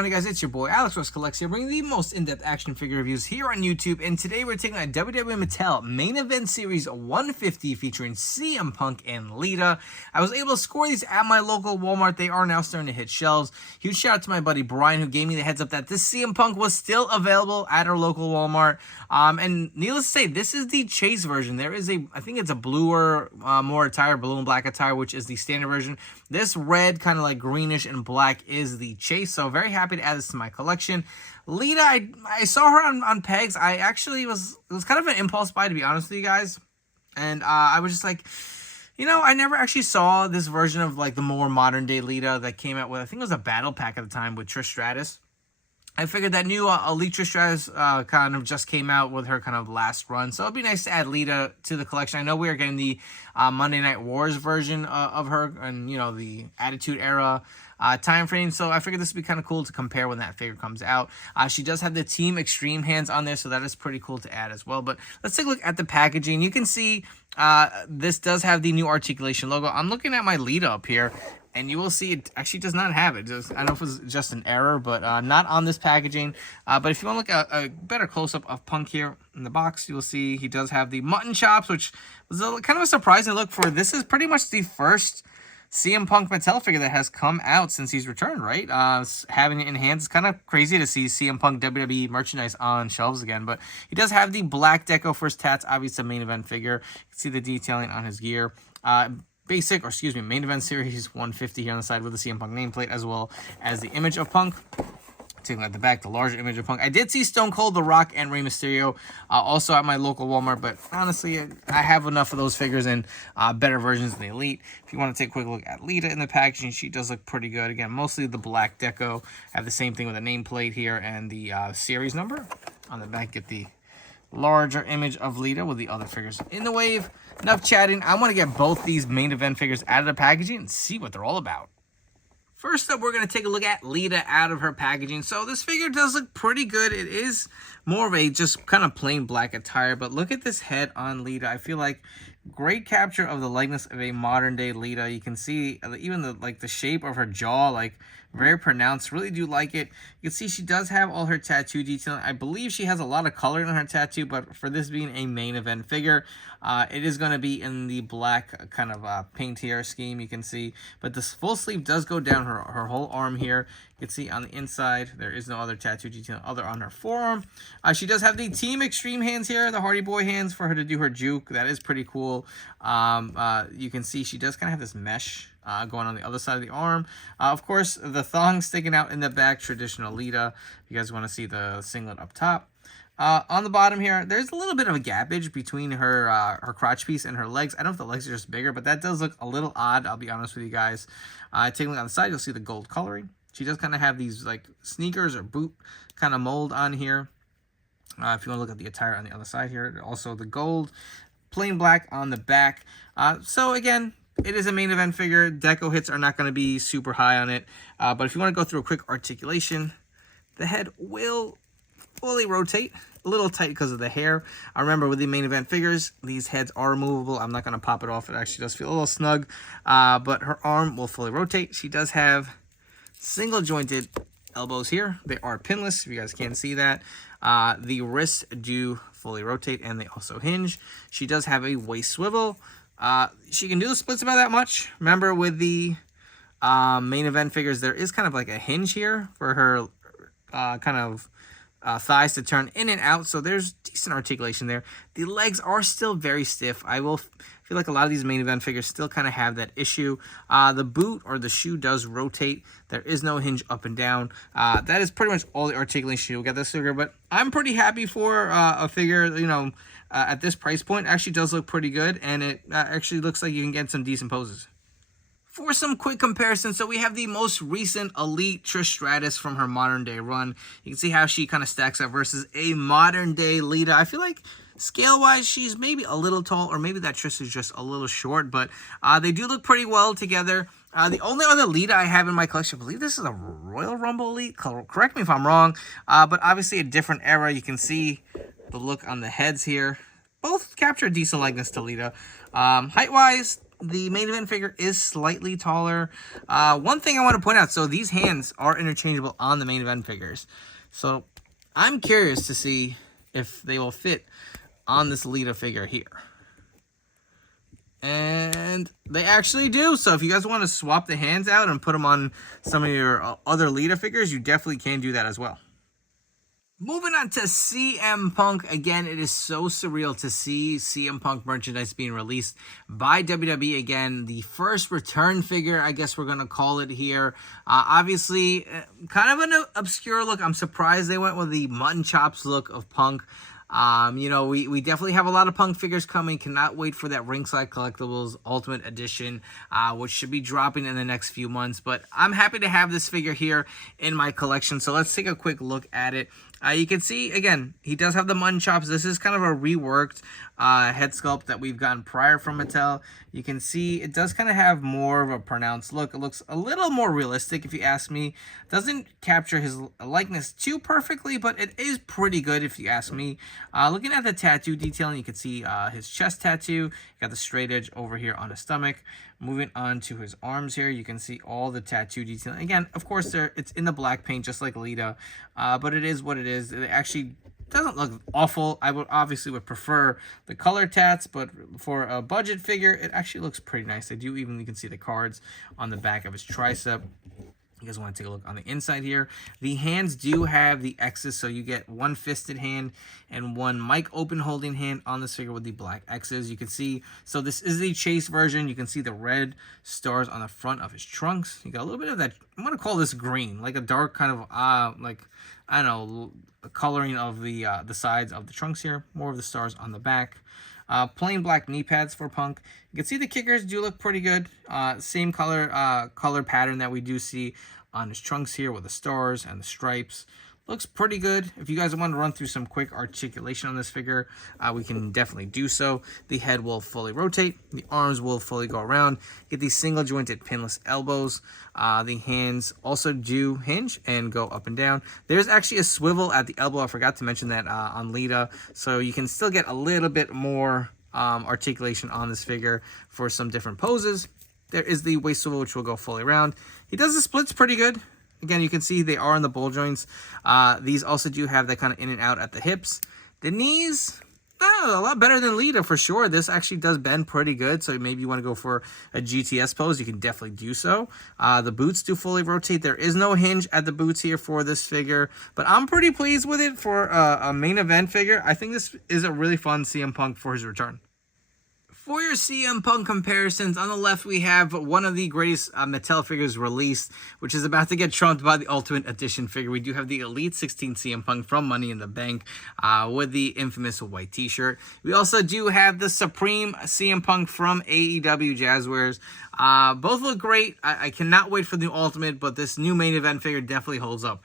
on, you guys? It's your boy Alex Ross Collects here, bringing the most in-depth action figure reviews here on YouTube. And today we're taking a WWE Mattel Main Event Series 150 featuring CM Punk and Lita. I was able to score these at my local Walmart. They are now starting to hit shelves. Huge shout out to my buddy Brian, who gave me the heads up that this CM Punk was still available at our local Walmart. And needless to say, this is the chase version. There is I think it's a bluer, more attire, blue and black attire, which is the standard version. This red, kind of like greenish and black, is the chase. So very happy to add this to my collection. Lita, I saw her on pegs. I actually it was kind of an impulse buy, to be honest with you guys. And I was just like, you know, I never actually saw this version of like the more modern day Lita that came out with, I think it was a battle pack at the time with Trish Stratus. I figured that new Elite Trish Stratus kind of just came out with her kind of last run. So it'd be nice to add Lita to the collection. I know we are getting the Monday Night Wars version of her and, you know, the Attitude Era time frame. So I figured this would be kind of cool to compare when that figure comes out. She does have the Team Extreme hands on there, so that is pretty cool to add as well. But let's take a look at the packaging. You can see this does have the new articulation logo. I'm looking at my Lita up here, and you will see it actually does not have it. I don't know if it was just an error, but not on this packaging. But if you want to look at a better close-up of Punk here in the box, you will see he does have the mutton chops, which was kind of a surprising look for. This is pretty much the first CM Punk Mattel figure that has come out since he's returned, right? Having it in hands, it's kind of crazy to see CM Punk WWE merchandise on shelves again. But he does have the black deco for his tats, obviously a main event figure. You can see the detailing on his gear. Main event series 150 here on the side with the CM Punk nameplate, as well as the image of Punk. Taking at the back, the larger image of Punk. I did see Stone Cold, The Rock, and Rey Mysterio also at my local Walmart, but honestly, I have enough of those figures in better versions than the Elite. If you want to take a quick look at Lita in the packaging, she does look pretty good. Again, mostly the black deco. Have the same thing with the nameplate here and the series number. On the back, get the larger image of Lita with the other figures in the wave. Enough chatting. I want to get both these main event figures out of the packaging and see what they're all about. First up, we're going to take a look at Lita out of her packaging. So this figure does look pretty good. It is more of a just kind of plain black attire, but look at this head on Lita. I feel like great capture of the likeness of a modern day Lita. You can see even the shape of her jaw, like very pronounced. Really do like it. You can see she does have all her tattoo detailing. I believe she has a lot of color in her tattoo, but for this being a main event figure, it is going to be in the black kind of paint here scheme, you can see. But this full sleeve does go down her whole arm here. You can see on the inside, there is no other tattoo detail other on her forearm. She does have the Team Extreme hands here, the Hardy Boy hands for her to do her juke. That is pretty cool. You can see she does kind of have this mesh going on the other side of the arm. Of course, the thong sticking out in the back, traditional Lita. If you guys want to see the singlet up top. On the bottom here, there's a little bit of a gappage between her crotch piece and her legs. I don't know if the legs are just bigger, but that does look a little odd, I'll be honest with you guys. Taking a look on the side, you'll see the gold coloring. She does kind of have these like sneakers or boot kind of mold on here. If you want to look at the attire on the other side here, also the gold, plain black on the back. So again, it is a main event figure. Deco hits are not going to be super high on it. But if you want to go through a quick articulation, the head will fully rotate. A little tight because of the hair. I remember with the main event figures, these heads are removable. I'm not going to pop it off. It actually does feel a little snug. But her arm will fully rotate. She does have single jointed elbows here. They are pinless, if you guys can't see that. The wrists do fully rotate and they also hinge. She does have a waist swivel. She can do the splits about that much. Remember with the main event figures, there is kind of like a hinge here for her kind of thighs to turn in and out, so there's decent articulation there. The legs are still very stiff. I will feel like a lot of these main event figures still kind of have that issue. The boot or the shoe does rotate. There is no hinge up and down. That is pretty much all the articulation you'll get this figure, but I'm pretty happy for a figure, you know, at this price point. Actually does look pretty good, and it actually looks like you can get some decent poses. For some quick comparison, so we have the most recent Elite Trish Stratus from her modern day run. You can see how she kind of stacks up versus a modern day Lita. I feel like scale-wise, she's maybe a little tall, or maybe that Trish is just a little short, but they do look pretty well together. The only other Lita I have in my collection, I believe this is a Royal Rumble Elite. Correct me if I'm wrong, but obviously a different era. You can see the look on the heads here. Both capture a decent likeness to Lita. Height-wise, the main event figure is slightly taller. One thing I want to point out, so these hands are interchangeable on the main event figures. So I'm curious to see if they will fit on this Lita figure here. And they actually do. So if you guys want to swap the hands out and put them on some of your other Lita figures, you definitely can do that as well. Moving on to CM Punk. Again, it is so surreal to see CM Punk merchandise being released by WWE again. The first return figure, I guess we're going to call it here. Obviously, kind of an obscure look. I'm surprised they went with the mutton chops look of Punk. You know, we definitely have a lot of Punk figures coming. Cannot wait for that Ringside Collectibles Ultimate Edition, which should be dropping in the next few months. But I'm happy to have this figure here in my collection. So let's take a quick look at it. You can see, again, he does have the mutton chops. This is kind of a reworked head sculpt that we've gotten prior from Mattel. You can see it does kind of have more of a pronounced look. It looks a little more realistic, if you ask me. Doesn't capture his likeness too perfectly, but it is pretty good, if you ask me. Looking at the tattoo detailing, you can see his chest tattoo. Got the straight edge over here on his stomach. Moving on to his arms here, you can see all the tattoo detailing. Again, of course, it's in the black paint, just like Lita, but it is what it is. It actually doesn't look awful. I would obviously prefer the color tats, but for a budget figure, it actually looks pretty nice. You can see the cards on the back of his tricep. You guys want to take a look on the inside here. The hands do have the X's, so you get one fisted hand and one mic open holding hand on this figure with the black X's. You can see, so this is the chase version. You can see the red stars on the front of his trunks. You got a little bit of that, I'm going to call this green, like a dark kind of, like, I don't know, coloring of the sides of the trunks here. More of the stars on the back. Plain black knee pads for Punk. You can see the kickers do look pretty good. Same color pattern that we do see on his trunks here with the stars and the stripes. Looks pretty good. If you guys want to run through some quick articulation on this figure, we can definitely do so. The head will fully rotate. The arms will fully go around. Get these single jointed pinless elbows. The hands also do hinge and go up and down. There's actually a swivel at the elbow. I forgot to mention that on Lita. So you can still get a little bit more articulation on this figure for some different poses. There is the waist swivel, which will go fully around. He does the splits pretty good. Again, you can see they are in the ball joints. These also do have that kind of in and out at the hips. The knees, a lot better than Lita for sure. This actually does bend pretty good, so maybe you want to go for a GTS pose, you can definitely do so. The boots do fully rotate. There is no hinge at the boots here for this figure, but I'm pretty pleased with it for a main event figure. I think this is a really fun CM Punk for his return. For your CM Punk comparisons, on the left we have one of the greatest Mattel figures released, which is about to get trumped by the Ultimate Edition figure. We do have the Elite 16 CM Punk from Money in the Bank with the infamous white t-shirt. We also do have the Supreme CM Punk from AEW Jazzwares. Both look great. I cannot wait for the Ultimate, but this new main event figure definitely holds up.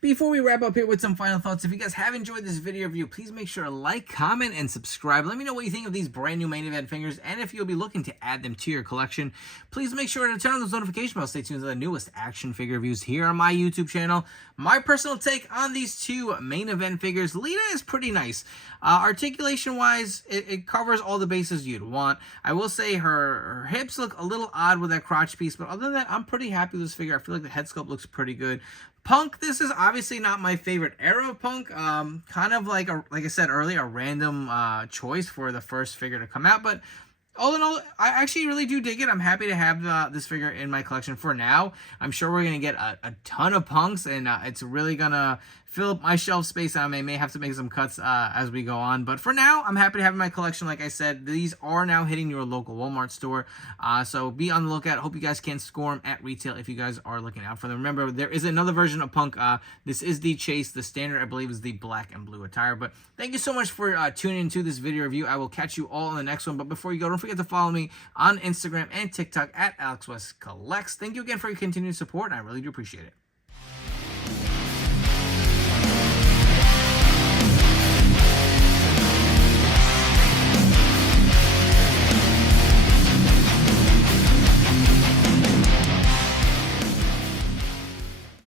Before we wrap up here with some final thoughts, if you guys have enjoyed this video review, please make sure to like, comment, and subscribe. Let me know what you think of these brand new main event figures, and if you'll be looking to add them to your collection, please make sure to turn on those notification bells. Stay tuned to the newest action figure reviews here on my YouTube channel. My personal take on these two main event figures, Lita is pretty nice. Articulation-wise, it covers all the bases you'd want. I will say her hips look a little odd with that crotch piece, but other than that, I'm pretty happy with this figure. I feel like the head sculpt looks pretty good. Punk, this is obviously not my favorite era of Punk. Kind of like I said earlier, a random choice for the first figure to come out. But all in all, I actually really do dig it. I'm happy to have this figure in my collection for now. I'm sure we're going to get a ton of Punks, and it's really going to fill up my shelf space. I may have to make some cuts as we go on. But for now, I'm happy to have in my collection. Like I said, these are now hitting your local Walmart store. So be on the lookout. Hope you guys can score them at retail if you guys are looking out for them. Remember, there is another version of Punk. This is the Chase. The standard, I believe, is the black and blue attire. But thank you so much for tuning into this video review. I will catch you all in the next one. But before you go, don't forget to follow me on Instagram and TikTok at AlexWestCollects. Thank you again for your continued support, and I really do appreciate it.